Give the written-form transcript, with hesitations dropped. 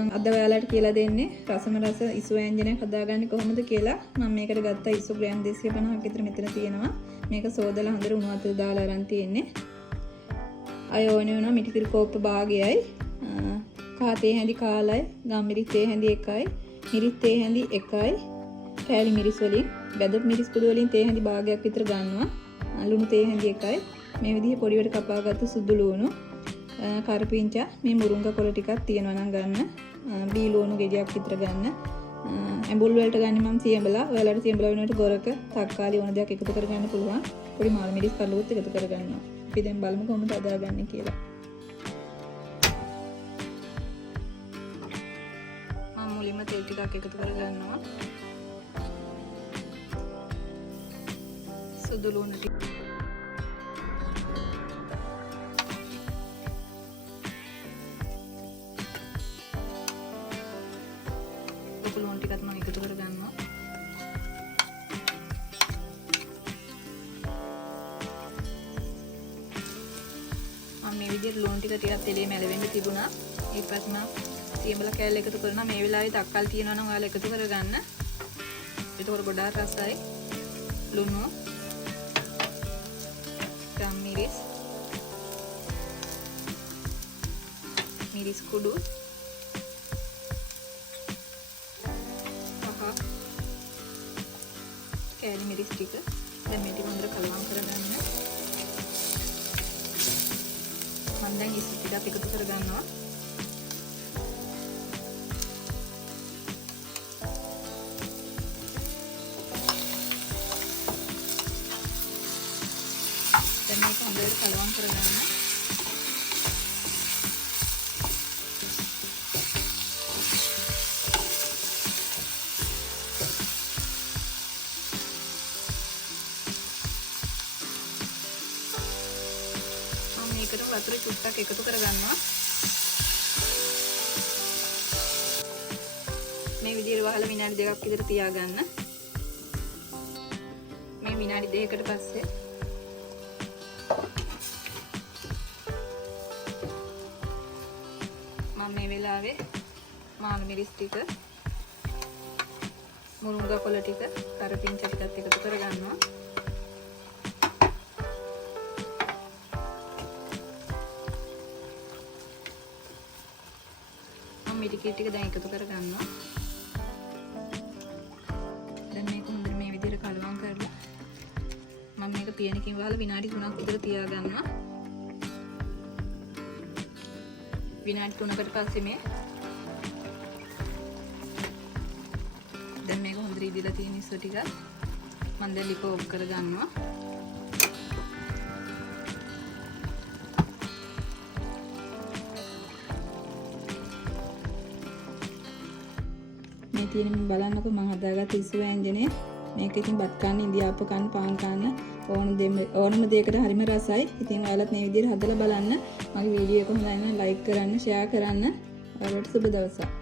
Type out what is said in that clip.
මම අද ඔයාලට කියලා දෙන්නේ රසම රස ඉසු ව්‍යංජනයක් හදාගන්නේ කොහොමද කියලා. මම මේකට ගත්තා ඉසු ග්‍රෑම් 250ක් විතර මෙතන තියෙනවා. මේක සෝදලා හොඳට උණු වතුර දාලා අරන් තියෙන්නේ. අය ඕනේ වුණා මිටිකිරි කෝප්ප භාගයයි. කහ තේ හැඳි කාලයි, ගම්මිරි තේ හැඳි 1යි, මිරිස් තේ හැඳි 1යි, කෑලි මිරිස් වලින් බෙදපු මිරිස් කුඩු වලින් තේ හැඳි භාගයක් විතර ගන්නවා. ලුණු තේ හැඳි 1යි. මේ විදිහේ පොඩිවට කපාගත්තු සුදු ලුණු, කරපිංචා, මේ මුරුංගා කොළ ටිකක් තියෙනවා නම් ගන්න. බී ලුණු ගෙඩියක් විතර ගන්න. ඇඹුල් වලට ගන්නේ මම සියඹලා. ඔයාලට සියඹලා වෙනුවට ගොරක, තක්කාලි ඕන දෙයක් එකතු කරගන්න පුළුවන්. පොඩි මාළු මිරිස් කල්ලුත් එකතු කරගන්නවා. අපි දැන් බලමු කොහොමද හදාගන්නේ කියලා. මම මුලින්ම තෙල් ටිකක් එකතු කරගන්නවා. සුදු ලුණු ටික ලුණු ටිකත් මම එකතු කරගන්නවා. මම මේ විදිහට ලුණු ටික ටිකක් තෙලේ මැලවෙන්න තිබුණා. ඊට පස්සේ මම සියඹලා කෑල්ල එකතු කරනවා. මේ වෙලාවේ තක්කල් තියෙනවා නම් ඔයාලා එකතු කරගන්න. ඒකවල ගොඩාක් රසයි. ලුණු, ගම්මිරිස්, මිරිස් කුඩු, කෑලි මිරිස් ටික දැන් මේ ටික හොඳට කලවම් කරගන්න. මම දැන් ඉස්සු ටිකක් එකතු කරගන්නවා. දැන් මේක හොඳට කලවම් කරගන්න. මේකට වතුර චුට්ටක් එකතු කරගන්නවා. මේ විදිහට වහලා විනාඩි 2ක් විතර තියාගන්න. මේ විනාඩි 2කට පස්සේ මම මේ වෙලාවේ මාළු මිරිස් ටික, මුරුංගා කොළ ටික, කරපිංචා ටිකත් එකතු කරගන්නවා. මිටිකි ටික දැන් එකතු කරගන්නවා. දැන් මේක හොඳට මේ විදිහට කලවම් කරලා මම මේක පියනකින් වහලා විනාඩි 3ක් විතර තියාගන්නවා. විනාඩි 3කට පස්සේ මේ දැන් මේක හොඳට ඉදිලා තියෙන ඉස්සු ටික මම දැන් ලිප ඔෆ් කරගන්නවා. මේ තියෙන මම බලන්නකෝ මම හදාගත්ත ඉසු ව්‍යංජනය. මේක ඉතින් බත් කන්න, ඉන්දියාප්ප කන්න, පාන් කන්න ඕනම දෙයකට හරිම රසයි. ඉතින් ඔයාලත් මේ විදිහට හදලා බලන්න. මගේ වීඩියෝ එක හොඳයි නම් ලයික් කරන්න, ෂෙයා කරන්න. ඔයාලට සුබ දවසක්.